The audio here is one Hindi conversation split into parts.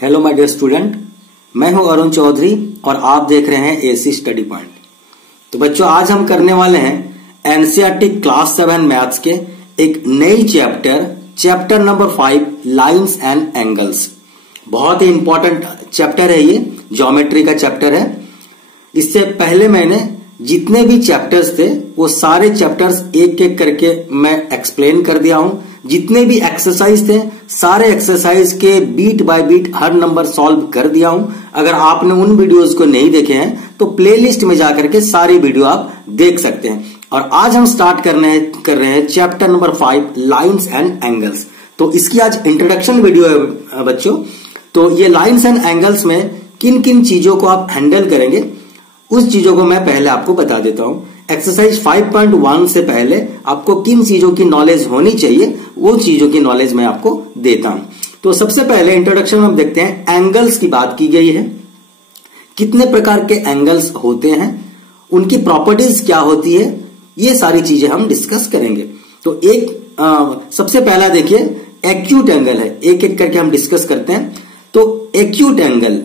हेलो माय डियर स्टूडेंट, मैं हूं अरुण चौधरी और आप देख रहे हैं एसी स्टडी पॉइंट। तो बच्चों, आज हम करने वाले हैं एनसीईआरटी क्लास 7 मैथ्स के एक नई chapter number 5 lines and angles. बहुत ही इंपॉर्टेंट चैप्टर है, ये ज्योमेट्री का चैप्टर है। इससे पहले मैंने जितने भी चैप्टर्स थे वो सारे चैप्टर्स एक एक करके मैं एक्सप्लेन कर दिया हूं। जितने भी एक्सरसाइज थे सारे एक्सरसाइज के बीट बाय बीट हर नंबर सॉल्व कर दिया हूं। अगर आपने उन वीडियोस को नहीं देखे हैं तो प्लेलिस्ट में जाकर के सारी वीडियो आप देख सकते हैं। और आज हम स्टार्ट कर रहे हैं chapter number 5 lines and angles. तो इसकी आज इंट्रोडक्शन वीडियो है बच्चों। तो ये लाइंस एंड एंगल्स में किन किन चीजों को आप हैंडल करेंगे उस चीजों को मैं पहले आपको बता देता हूं। एक्सरसाइज 5.1 से पहले आपको किन चीजों की नॉलेज होनी चाहिए वो चीजों की नॉलेज मैं आपको देता हूं। तो सबसे पहले इंट्रोडक्शन में हम देखते हैं, एंगल्स की बात की गई है। कितने प्रकार के एंगल्स होते हैं, उनकी प्रॉपर्टीज क्या होती है, ये सारी चीजें हम डिस्कस करेंगे। तो सबसे पहला देखिए एक्यूट एंगल है, एक एक करके हम डिस्कस करते हैं। तो एक्यूट एंगल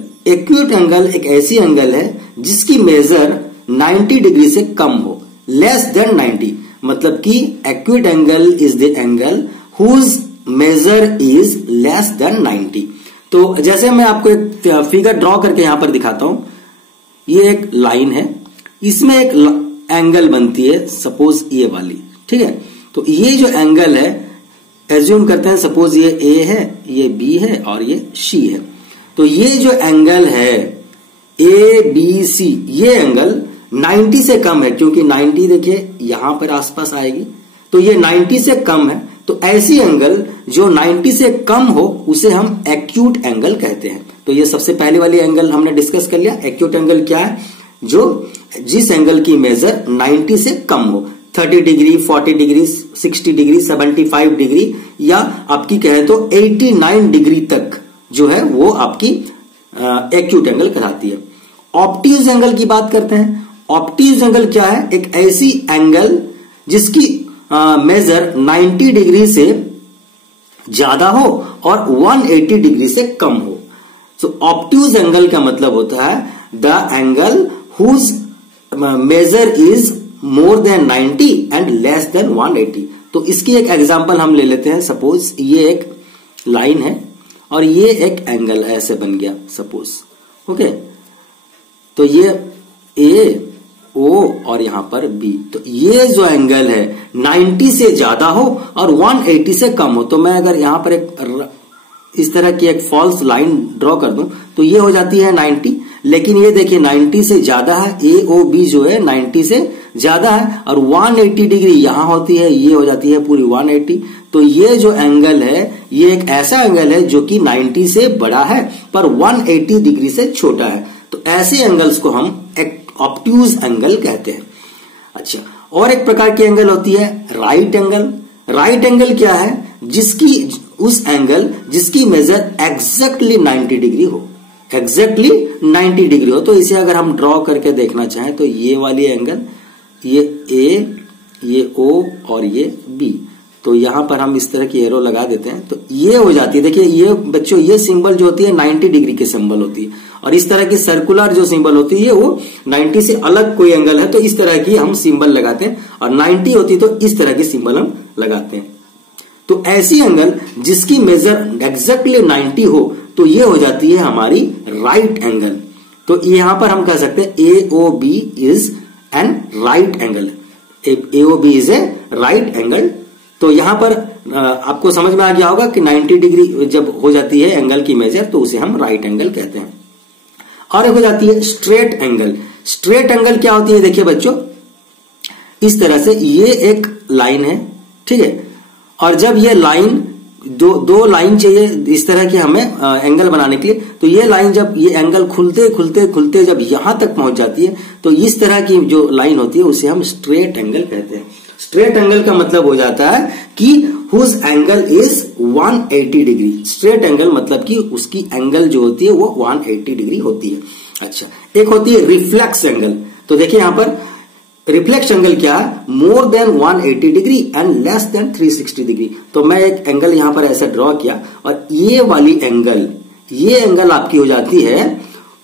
एक ऐसी एंगल है जिसकी मेजर 90 डिग्री से कम हो, लेस देन 90। मतलब कि acute angle is the angle whose measure is less than 90। तो जैसे मैं आपको एक फिगर ड्रॉ करके यहां पर दिखाता हूं। ये एक लाइन है, इसमें एक एंगल बनती है, सपोज ये वाली, ठीक है। तो ये जो एंगल है, एज्यूम करते हैं सपोज ये ए है, ये बी है और ये सी है। तो ये जो एंगल है ए बी सी, ये एंगल 90 से कम है, क्योंकि 90 देखिए यहां पर आसपास आएगी, तो ये 90 से कम है। तो ऐसी एंगल जो 90 से कम हो उसे हम एक्यूट एंगल कहते हैं। तो ये सबसे पहले वाली एंगल हमने डिस्कस कर लिया। एक्यूट एंगल क्या है? जिस एंगल की मेजर 90 से कम हो, 30 डिग्री, 40 डिग्री, 60 डिग्री, 75 डिग्री, या आपकी कहे तो 89 डिग्री तक जो है वो आपकी एक्यूट एंगल कहलाती है। ऑब्ट्यूज एंगल की बात करते हैं। ऑब्ट्यूज एंगल क्या है? एक ऐसी एंगल जिसकी मेजर 90 डिग्री से ज्यादा हो और 180 डिग्री से कम हो। सो ऑब्ट्यूज एंगल का मतलब होता है the angle whose measure is more than 90 and less than 180। तो इसकी एक एग्जांपल हम ले लेते हैं। सपोज ये एक लाइन है और ये एक एंगल ऐसे बन गया सपोज, ओके। तो ये ए ओ और यहां पर बी, तो ये जो एंगल है 90 से ज्यादा हो और 180 से कम हो। तो मैं अगर यहां पर इस तरह की एक फॉल्स लाइन ड्रॉ कर दूं तो ये हो जाती है 90। लेकिन ये देखिए 90 से ज्यादा है, ए ओ बी जो है 90 से ज्यादा है और 180 डिग्री यहां होती है, ये हो जाती है पूरी 180। तो ये जो एंगल है ये एक ऐसा एंगल है जो कि 90 से बड़ा है पर 180 डिग्री से छोटा है। तो ऐसे एंगल्स को हम ऑब्ट्यूज एंगल कहते हैं। अच्छा, और एक प्रकार की एंगल होती है राइट एंगल। राइट एंगल क्या है? जिसकी मेजर एग्जैक्टली 90 डिग्री हो, एग्जैक्टली 90 डिग्री हो। तो इसे अगर हम ड्रॉ करके देखना चाहें तो ये वाली एंगल, ये ए, ये ओ और ये बी, तो यहां पर हम इस तरह की एरो लगा देते हैं तो ये हो जाती है। देखिए ये बच्चों, ये सिंबल जो होती है 90 डिग्री की सिंबल होती है, और इस तरह की सर्कुलर जो सिंबल होती है वो 90 से अलग कोई एंगल है तो इस तरह की हम सिंबल लगाते हैं, और 90 होती तो इस तरह की सिंबल हम लगाते हैं। तो ऐसी एंगल जिसकी मेजर एग्जैक्टली 90 हो तो ये हो जाती है हमारी राइट एंगल। तो यहां पर हम कह सकते हैं A O B is an right angle. A O B is a right angle. तो यहां पर आपको समझ में आ गया होगा कि 90 डिग्री जब हो जाती है एंगल की मेजर तो उसे हम राइट एंगल कहते हैं। और एक हो जाती है स्ट्रेट एंगल। स्ट्रेट एंगल क्या होती है? देखिए बच्चों, इस तरह से ये एक लाइन है, ठीक है, और जब ये लाइन दो लाइन चाहिए इस तरह की हमें एंगल बनाने के लिए, तो ये लाइन जब ये एंगल खुलते खुलते खुलते जब यहां तक पहुंच जाती है तो इस तरह की जो लाइन होती है उसे हम स्ट्रेट एंगल कहते हैं। स्ट्रेट एंगल का मतलब हो जाता है कि whose angle is 180 degree. Straight angle मतलब कि उसकी एंगल जो होती है वो 180 डिग्री होती है। अच्छा, एक होती है रिफ्लेक्स एंगल। तो देखिए यहां पर रिफ्लेक्स एंगल क्या है? More than 180 degree and less then 360 degree. तो मैं एक एंगल यहां पर ऐसा ड्रॉ किया और ये वाली एंगल ये एंगल आपकी हो जाती है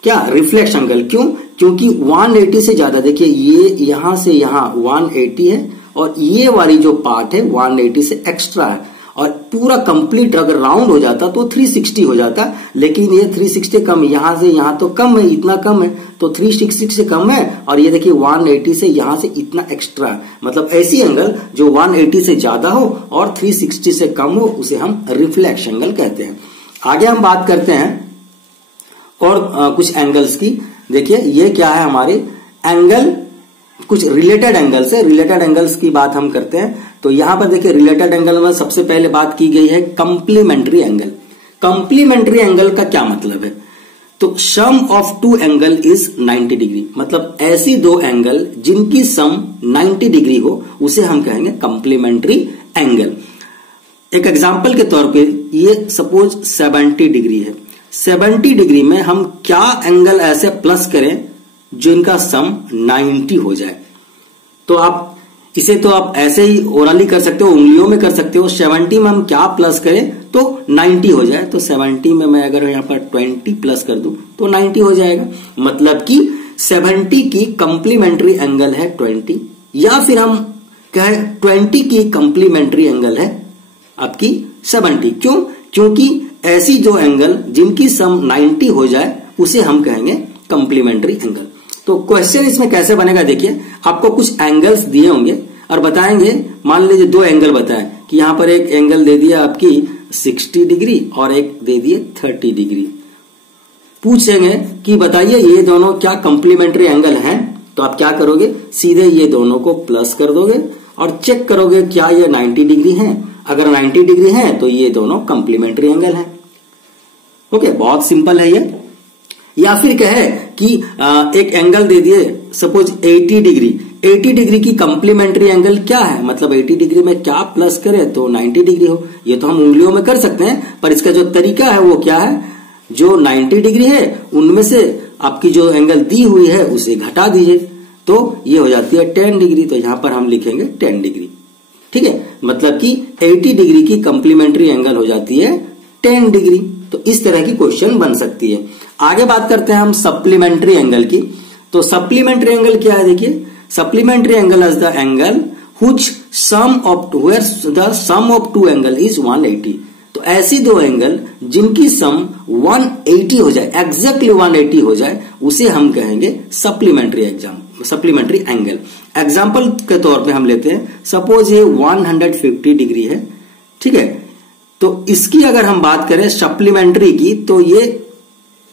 क्या, रिफ्लेक्स एंगल। क्यों? क्योंकि 180 से ज्यादा, देखिए ये यहां से यहां 180 है और ये वाली जो पार्ट है 180 से एक्स्ट्रा है, और पूरा कंप्लीट अगर राउंड हो जाता तो 360 हो जाता, लेकिन ये 360 कम, यहां से यहां तो कम है, इतना कम है, तो 360 से कम है, और ये देखिए 180 से यहां से इतना एक्स्ट्रा है। मतलब ऐसी एंगल जो 180 से ज्यादा हो और 360 से कम हो उसे हम रिफ्लेक्स एंगल कहते हैं। आगे हम बात करते हैं और कुछ एंगल्स की। देखिए ये क्या है हमारे एंगल, कुछ रिलेटेड एंगल्स है, रिलेटेड एंगल्स की बात हम करते हैं। तो यहां पर देखिए रिलेटेड एंगल में सबसे पहले बात की गई है कंप्लीमेंट्री एंगल। कंप्लीमेंट्री एंगल का क्या मतलब है? तो sum of two angle is 90 degree, मतलब ऐसी दो एंगल जिनकी सम 90 डिग्री हो उसे हम कहेंगे कंप्लीमेंट्री एंगल। एक एग्जांपल के तौर पे ये सपोज 70 डिग्री है, 70 डिग्री में हम क्या एंगल ऐसे प्लस करें जिनका सम 90 हो जाए? तो आप इसे तो आप ऐसे ही ओरली कर सकते हो, उंगलियों में कर सकते हो। 70 में हम क्या प्लस करें तो 90 हो जाए, तो 70 में मैं अगर यहां पर 20 प्लस कर दूं तो 90 हो जाएगा। मतलब कि 70 की कंप्लीमेंट्री एंगल है 20, या फिर हम कहें 20 की कंप्लीमेंट्री एंगल है आपकी 70। क्यों? क्योंकि ऐसी जो एंगल जिनकी सम 90 हो जाए उसे हम कहेंगे कंप्लीमेंट्री एंगल। तो क्वेश्चन इसमें कैसे बनेगा, देखिए आपको कुछ एंगल्स दिए होंगे और बताएंगे, मान लीजिए दो एंगल बताएं कि यहां पर एक एंगल दे दिया आपकी 60 डिग्री और एक दे दिए 30 डिग्री। पूछेंगे कि बताइए ये दोनों क्या कंप्लीमेंट्री एंगल हैं? तो आप क्या करोगे, सीधे ये दोनों को प्लस कर दोगे और चेक करोगे क्या ये 90 डिग्री है। अगर 90 डिग्री है तो ये दोनों कंप्लीमेंट्री एंगल हैं। ओके, बहुत सिंपल है ये। या फिर कहे कि एक एंगल दे दिए सपोज 80 डिग्री, 80 डिग्री की कंप्लीमेंट्री एंगल क्या है, मतलब 80 डिग्री में क्या प्लस करें तो 90 डिग्री हो। ये तो हम उंगलियों में कर सकते हैं, पर इसका जो तरीका है वो क्या है, जो 90 डिग्री है उनमें से आपकी जो एंगल दी हुई है उसे घटा दीजिए, तो ये हो जाती है 10 डिग्री। तो यहां पर हम लिखेंगे 10 डिग्री। ठीक है, मतलब कि 80 डिग्री की कंप्लीमेंट्री एंगल हो जाती है 10 डिग्री। तो इस तरह की क्वेश्चन बन सकती है। आगे बात करते हैं हम सप्लीमेंट्री एंगल की। तो सप्लीमेंट्री एंगल क्या है, देखिए supplementary angle is the angle which sum of two angle is 180। तो ऐसी दो एंगल जिनकी सम 180 हो जाए, एग्जैक्टली 180 हो जाए, उसे हम कहेंगे सप्लीमेंट्री एंगल। एग्जाम्पल के तौर पे हम लेते हैं, सपोज ये 150 डिग्री है, ठीक है। तो इसकी अगर हम बात करें सप्लीमेंट्री की, तो ये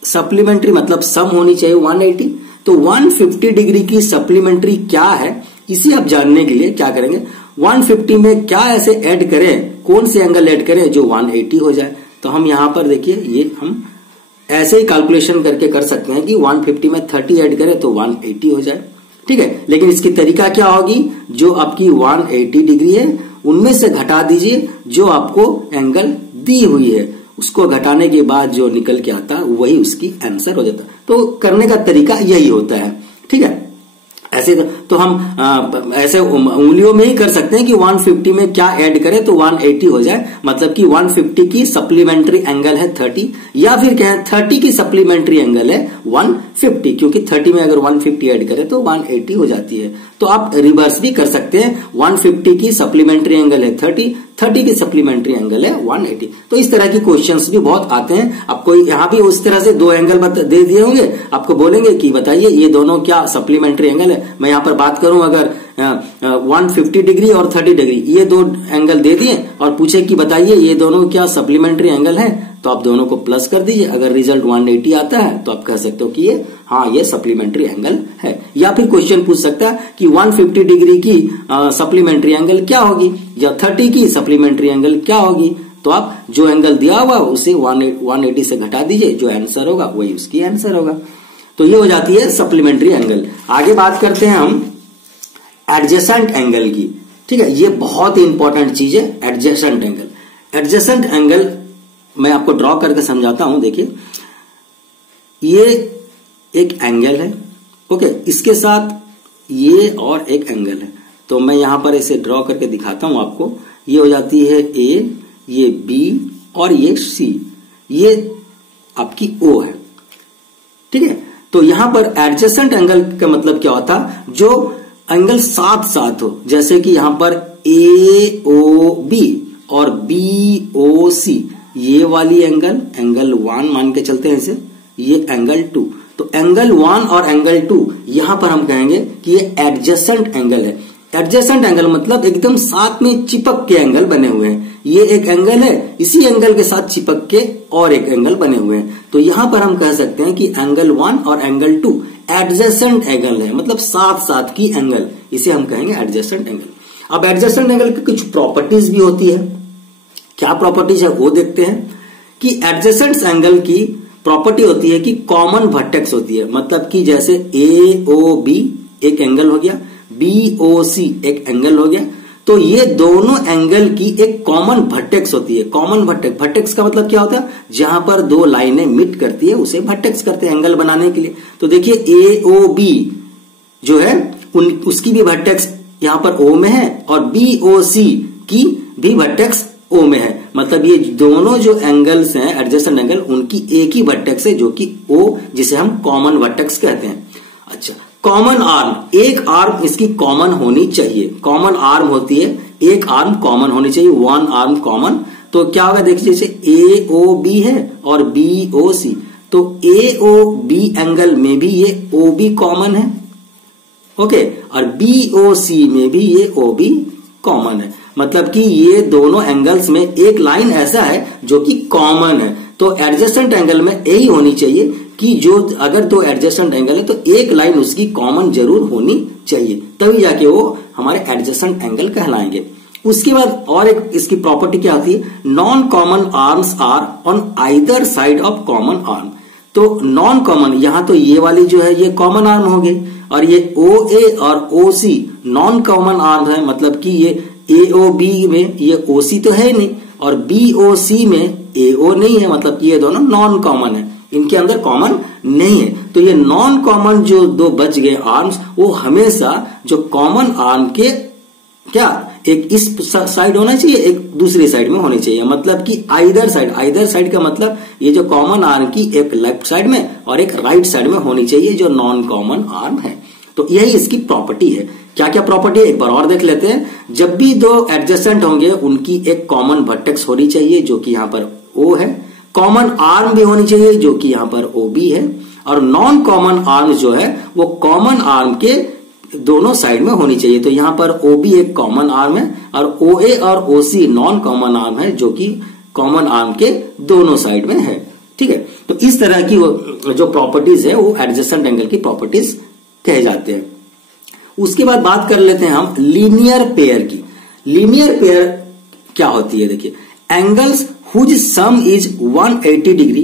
सप्लीमेंट्री मतलब सम होनी चाहिए 180। तो 150 डिग्री की सप्लीमेंट्री क्या है, इसे आप जानने के लिए क्या करेंगे, 150 में क्या ऐसे ऐड करें, कौन से एंगल ऐड करें जो 180 हो जाए। तो हम यहां पर देखिए ये हम ऐसे ही कैलकुलेशन करके कर सकते हैं कि 150 में 30 ऐड करें तो 180 हो जाए, ठीक है। लेकिन इसकी तरीका क्या होगी, जो आपकी 180 डिग्री है उनमें से घटा दीजिए जो आपको एंगल दी हुई है, उसको घटाने के बाद जो निकल के आता वही उसकी आंसर हो जाता। तो करने का तरीका यही होता है, ठीक है। ऐसे तो हम ऐसे उंगलियों में ही कर सकते हैं कि 150 में क्या ऐड करें तो 180 हो जाए, मतलब कि 150 की सप्लीमेंट्री एंगल है 30, या फिर कहें 30 की सप्लीमेंट्री एंगल है 150, क्योंकि 30 में अगर 150 ऐड करें तो 180 हो जाती है। तो आप रिवर्स भी कर सकते हैं, 150 की सप्लीमेंट्री एंगल है 30 की सप्लीमेंट्री एंगल है 180। तो इस तरह की क्वेश्चंस भी बहुत आते हैं। आपको यहां भी उस तरह से दो एंगल दे दिए होंगे, आपको बोलेंगे कि बताइए ये दोनों क्या सप्लीमेंट्री एंगल है। मैं यहां पर बात करूं अगर 150 डिग्री और 30 डिग्री, ये दो एंगल दे दिए और पूछे कि बताइए ये दोनों क्या सप्लीमेंट्री एंगल है, तो आप दोनों को प्लस कर दीजिए। अगर रिजल्ट 180 आता है तो आप कह सकते हो कि ये सप्लीमेंट्री एंगल है। या फिर क्वेश्चन पूछ सकता है कि 150 डिग्री की सप्लीमेंट्री एंगल क्या होगी, या 30 की सप्लीमेंट्री एंगल क्या होगी। तो आप जो एंगल दिया हुआ उसे 180 से घटा दीजिए, जो आंसर होगा वही उसकी आंसर होगा। तो ये हो जाती है सप्लीमेंट्री एंगल। आगे बात करते हैं हम एडजेसेंट एंगल की, ठीक है। ये बहुत ही इंपॉर्टेंट चीज है एडजेसेंट एंगल। एडजेसेंट एंगल मैं आपको ड्रॉ करके समझाता हूं। देखिए ये एक एंगल है, ओके, इसके साथ ये और एक एंगल है। तो मैं यहां पर इसे ड्रॉ करके दिखाता हूं आपको। ये हो जाती है ए, ये बी और ये सी। ये आपकी ओ है, ठीक है। तो यहां पर एडजेसेंट एंगल का मतलब क्या होता, जो एंगल साथ साथ हो, जैसे कि यहां पर ए ओ बी और बी ओ सी, ये वाली एंगल 1 मान के चलते हैं इसे, ये एंगल 2। तो एंगल 1 और एंगल 2 यहां पर हम कहेंगे कि ये एडजेसेंट एंगल है। एडजेसेंट एंगल मतलब एकदम साथ में चिपक के एंगल बने हुए हैं। ये एक एंगल है, इसी एंगल के साथ चिपक के और एक एंगल बने हुए हैं। तो यहां पर हम कह सकते हैं कि एंगल 1 और एंगल 2 एडजेसेंट एंगल है, मतलब साथ साथ की एंगल, इसे हम कहेंगे एडजेसेंट एंगल। अब एडजेसेंट एंगल की कुछ प्रॉपर्टीज भी होती है। क्या प्रॉपर्टीज है वो देखते हैं। कि एडजेसेंट एंगल की प्रॉपर्टी होती है कि कॉमन वर्टेक्स होती है, मतलब कि जैसे ए ओ बी एक एंगल हो गया, बी ओ सी एक एंगल हो गया, तो ये दोनों एंगल की एक कॉमन वर्टेक्स होती है। कॉमन वर्टेक्स का मतलब क्या होता है, जहां पर दो लाइनें मिट करती है उसे वर्टेक्स करते हैं एंगल बनाने के लिए। तो देखिए ए ओ बी जो है उसकी भी वर्टेक्स यहां पर ओ में है और बी ओ सी की भी वर्टेक्स ओ में है, मतलब ये दोनों जो एंगल्स हैं एडजेसेंट एंगल, उनकी एक ही वर्टेक्स है जो कि ओ, जिसे हम कॉमन वर्टेक्स कहते हैं। अच्छा, कॉमन आर्म, एक आर्म इसकी कॉमन होनी चाहिए। कॉमन आर्म होती है, एक आर्म कॉमन होनी चाहिए, वन आर्म कॉमन। तो क्या होगा देखिए, जैसे ए ओ बी है और बी ओ सी, तो ए ओ बी एंगल में भी ये ओ बी कॉमन है, ओके, और बी ओ सी में भी ये ओ बी कॉमन है। मतलब कि ये दोनों एंगल्स में एक लाइन ऐसा है जो कि कॉमन है। तो एडजेसेंट एंगल में यही होनी चाहिए कि जो अगर दो एडजेसेंट एंगल है तो एक लाइन उसकी कॉमन जरूर होनी चाहिए, तभी जाके वो हमारे एडजेसेंट एंगल कहलाएंगे। उसके बाद और एक इसकी प्रॉपर्टी क्या होती है, non common arms are on either side of common arm. तो नॉन कॉमन, यहां तो ये वाली जो है ये कॉमन आर्म हो गई, और ये ओ ए और ओ सी नॉन कॉमन आर्म है, मतलब कि ये ए ओ बी में ये ओ सी तो है नहीं और बी ओ सी में ए ओ नहीं है, मतलब कि ये दोनों नॉन कॉमन है, इनके अंदर कॉमन नहीं है। तो ये नॉन कॉमन जो दो बच गए आर्म्स, वो हमेशा जो कॉमन आर्म के क्या एक इस साइड होना चाहिए, एक दूसरी साइड में होनी चाहिए, मतलब कि आइदर साइड। आइदर साइड का मतलब ये जो कॉमन आर्म की एक लेफ्ट साइड में और एक राइट साइड में होनी चाहिए जो नॉन कॉमन आर्म है। तो यही इसकी प्रॉपर्टी है। क्या क्या प्रॉपर्टी है एक बार और देख लेते हैं। जब भी दो एडजेसेंट होंगे उनकी एक कॉमन वर्टेक्स होनी चाहिए जो कि यहां पर ओ है, कॉमन आर्म भी होनी चाहिए जो कि यहां पर ओ बी है, और नॉन कॉमन आर्म जो है वो कॉमन आर्म के दोनों साइड में होनी चाहिए। तो यहां पर ओ बी एक कॉमन आर्म है और ओ ए और ओ सी नॉन कॉमन आर्म है जो कि कॉमन आर्म के दोनों साइड में है, ठीक है। तो इस तरह की जो प्रॉपर्टीज है वो एडजेसेंट एंगल की प्रॉपर्टीज कहे जाते हैं। उसके बाद बात कर लेते हैं हम लीनियर पेयर की। लीनियर पेयर क्या होती है, देखिए, angles whose sum is 180 degree,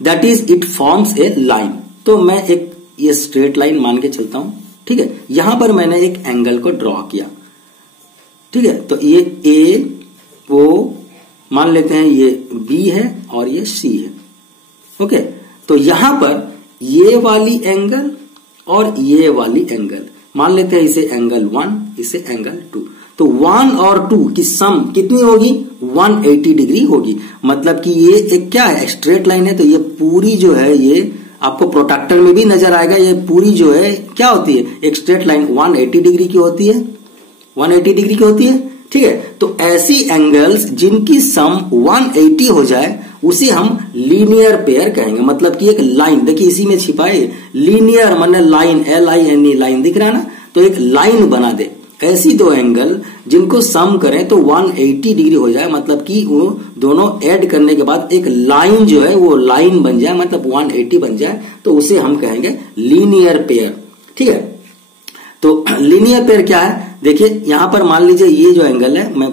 that is it forms a line. तो मैं एक ये स्ट्रेट लाइन मान के चलता हूं, ठीक है। यहां पर मैंने एक एंगल को ड्रॉ किया, ठीक है। तो ये ए ओ मान लेते हैं, ये बी है और ये सी है, ओके। तो यहां पर ये वाली एंगल और ये वाली एंगल मान लेते हैं, इसे एंगल 1, इसे एंगल 2। तो 1 और 2 की सम कितनी होगी, 180 डिग्री होगी। मतलब कि ये एक क्या है, स्ट्रेट लाइन है, तो ये पूरी जो है ये आपको प्रोट्रैक्टर में भी नजर आएगा, ये पूरी जो है क्या होती है, एक स्ट्रेट लाइन 180 डिग्री की होती है, 180 डिग्री की होती है, ठीक है। तो ऐसी एंगल्स जिनकी सम 180 हो जाए उसे हम लीनियर पेयर कहेंगे। मतलब कि एक लाइन, देखिए इसी में छिपा है लीनियर, माने लाइन, LINE लाइन दिख रहा है ना, तो एक लाइन बना दे। ऐसी दो एंगल जिनको सम करें तो 180 डिग्री हो जाए, मतलब कि वो दोनों ऐड करने के बाद एक लाइन जो है वो लाइन बन जाए, मतलब 180 बन जाए, तो उसे हम कहेंगे लीनियर पेयर, ठीक है। तो लीनियर पेयर क्या है, देखिए यहां पर मान लीजिए ये जो एंगल है, मैं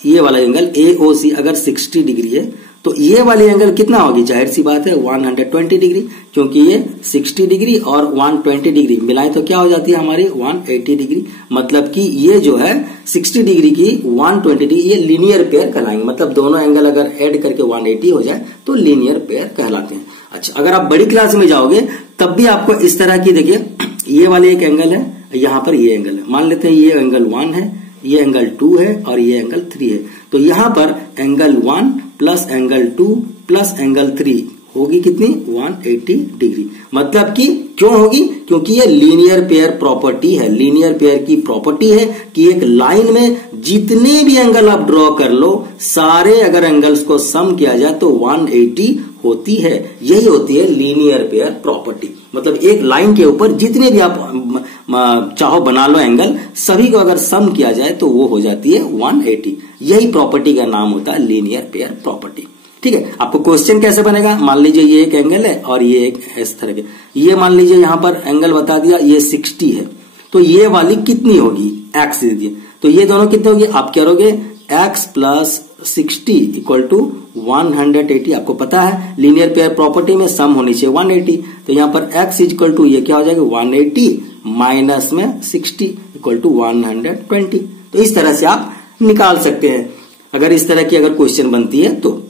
ये वाला एंगल AOC अगर 60 डिग्री है तो ये वाली एंगल कितना होगी, जाहिर सी बात है 120 डिग्री, क्योंकि ये 60 डिग्री और 120 डिग्री मिलाएं तो क्या हो जाती है हमारी 180 डिग्री। मतलब कि ये जो है 60 डिग्री की 120 डिग्री, ये लीनियर पेयर कहलाएंगे। मतलब दोनों एंगल अगर ऐड करके 180 हो जाए तो लीनियर पेयर कहलाते हैं। अच्छा, अगर आप बड़ी क्लास में जाओगे तब भी आपको इस तरह की, देखिए ये वाले एक एंगल है, यहां पर ये एंगल है, मान लेते हैं ये एंगल 1 है, ये एंगल 2 है और ये एंगल 3 है। तो यहां पर angle 1 plus angle 2 plus angle 3 होगी कितनी 180 डिग्री। मतलब कि क्यों होगी, क्योंकि ये लीनियर पेयर प्रॉपर्टी है। लीनियर पेयर की प्रॉपर्टी है कि एक लाइन में जितने भी एंगल आप ड्रॉ कर लो, सारे अगर एंगल्स को सम किया जाए तो 180 होती है। यही होती है लीनियर पेयर प्रॉपर्टी। मतलब एक लाइन के ऊपर जितने भी आप चाहो बना लो एंगल, सभी को अगर सम किया जाए तो वो हो जाती है 180। यही प्रॉपर्टी का नाम होता है लीनियर पेयर प्रॉपर्टी। ठीक है, आपको क्वेश्चन कैसे बनेगा, मान लीजिए ये एक एंगल है और ये एक इस तरह के, ये मान लीजिए यहां पर एंगल बता दिया ये 60 है, तो ये वाली कितनी होगी, एक्स दे दिए, तो ये दोनों कितने होगी, आप क्या करोगे x प्लस 60 इक्वल टू 180। आपको पता है लीनियर पेयर प्रॉपर्टी में सम होनी चाहिए 180, तो यहां पर x इक्वल टू ये क्या हो जाएगा 180 माइनस में 60 इक्वल टू 120। तो इस तरह से आप निकाल सकते हैं अगर इस तरह की अगर क्वेश्चन बनती है तो।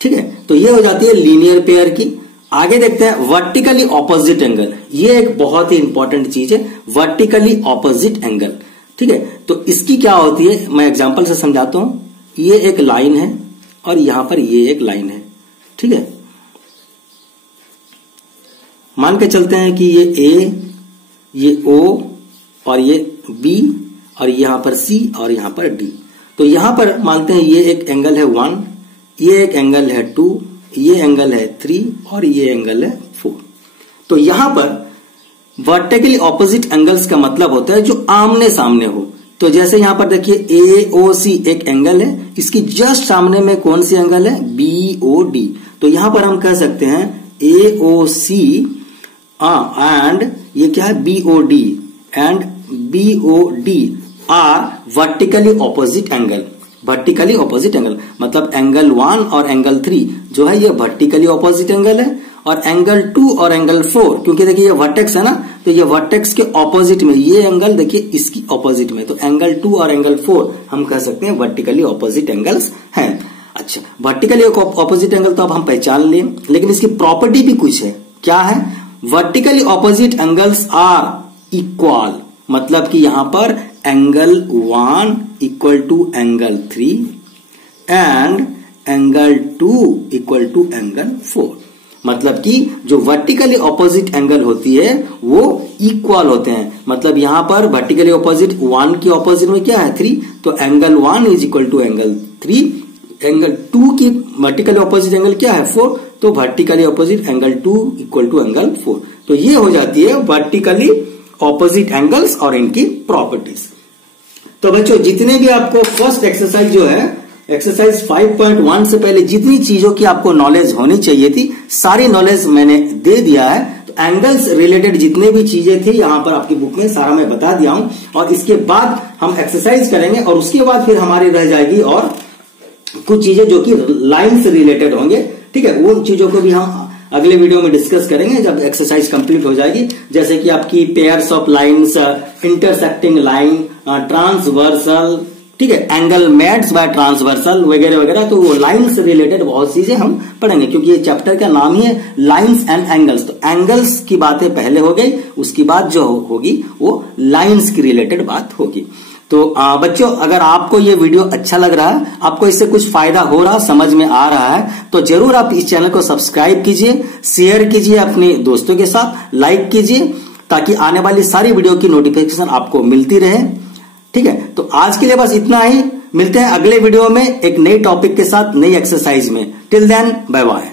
ठीक है, तो ये हो जाती है लीनियर पेयर की। आगे देखते हैं वर्टिकली ऑपोजिट एंगल। ये एक बहुत ही इंपॉर्टेंट चीज है, वर्टिकली ऑपोजिट एंगल। ठीक है, तो इसकी क्या होती है मैं एग्जांपल से समझाता हूं। ये एक लाइन है और यहां पर ये एक लाइन है। ठीक है, मान के चलते हैं कि ये A, ये O और ये B और यहां पर C और यहां पर D। तो यहां पर मानते हैं ये एक एंगल है 1, ये एक एंगल है 2, ये एंगल है 3 और ये एंगल है 4। तो यहां पर वर्टिकली ऑपोजिट एंगल्स का मतलब होता है जो आमने सामने हो। तो जैसे यहां पर देखिए AOC एक एंगल है, इसकी जस्ट सामने में कौन सी एंगल है BOD। तो यहां पर हम कह सकते हैं AOC एंड ये क्या है BOD and BOD are vertically opposite angle. Vertically opposite angle मतलब एंगल 1 और एंगल 3 जो है ये वर्टिकली ऑपोजिट एंगल है, और एंगल 2 और एंगल 4 क्योंकि देखिए ये वर्टेक्स है ना, तो ये वर्टेक्स के ऑपोजिट में ये एंगल देखिए इसकी ऑपोजिट में, तो एंगल 2 और एंगल 4 हम कह सकते हैं वर्टिकली ऑपोजिट एंगल्स हैं। अच्छा, वर्टिकली ऑपोजिट एंगल तो अब हम पहचान लिए, लेकिन इसकी प्रॉपर्टी भी कुछ है। क्या है, vertically opposite angles are equal, मतलब कि यहां पर angle 1 equal to angle 3 and angle 2 equal to angle 4। मतलब कि जो वर्टिकली ऑपोजिट एंगल होती है वो इक्वल होते हैं। मतलब यहां पर वर्टिकली ऑपोजिट 1 की ऑपोजिट में क्या है 3, तो angle 1 is equal to angle 3। Angle 2 की वर्टिकली ऑपोजिट एंगल क्या है 4, तो vertically opposite angle 2 equal to angle 4। तो ये हो जाती है वर्टिकली ऑपोजिट एंगल्स और इनकी प्रॉपर्टीज। तो बच्चों जितने भी आपको फर्स्ट एक्सरसाइज जो है एक्सरसाइज 5.1 से पहले जितनी चीजों की आपको नॉलेज होनी चाहिए थी सारी नॉलेज मैंने दे दिया है। तो एंगल्स रिलेटेड जितने भी चीजें थी यहां पर आपकी बुक में सारा मैं बता दिया हूं, और इसके बाद हम एक्सरसाइज करेंगे और उसके बाद फिर हमारी रह जाएगी और कुछ चीजें जो कि लाइन से रिलेटेड होंगे। ठीक है, उन चीजों को भी हम अगले वीडियो में डिस्कस करेंगे जब एक्सरसाइज कंप्लीट हो जाएगी, जैसे कि आपकी pairs of lines, intersecting line, transversal, ठीक है, एंगल मेड्स बाय ट्रांसवर्सल वगैरह वगैरह। तो वो लाइन से रिलेटेड बहुत चीजें हम पढ़ेंगे क्योंकि ये चैप्टर का नाम ही है लाइंस एंड एंगल्स। तो एंगल्स की बातें पहले हो गई, उसके बाद जो होगी वो लाइंस की रिलेटेड बात होगी। तो बच्चों अगर आपको ये वीडियो अच्छा लग रहा है, आपको इससे कुछ फायदा हो रहा, समझ में आ रहा है, तो जरूर आप इस चैनल को सब्सक्राइब कीजिए, शेयर कीजिए अपने दोस्तों के साथ, लाइक कीजिए, ताकि आने वाली सारी वीडियो की नोटिफिकेशन आपको मिलती रहे। ठीक है, तो आज के लिए बस इतना ही। मिलते हैं अगले वीडियो में एक नई टॉपिक के साथ, नई एक्सरसाइज में। Till then bye bye.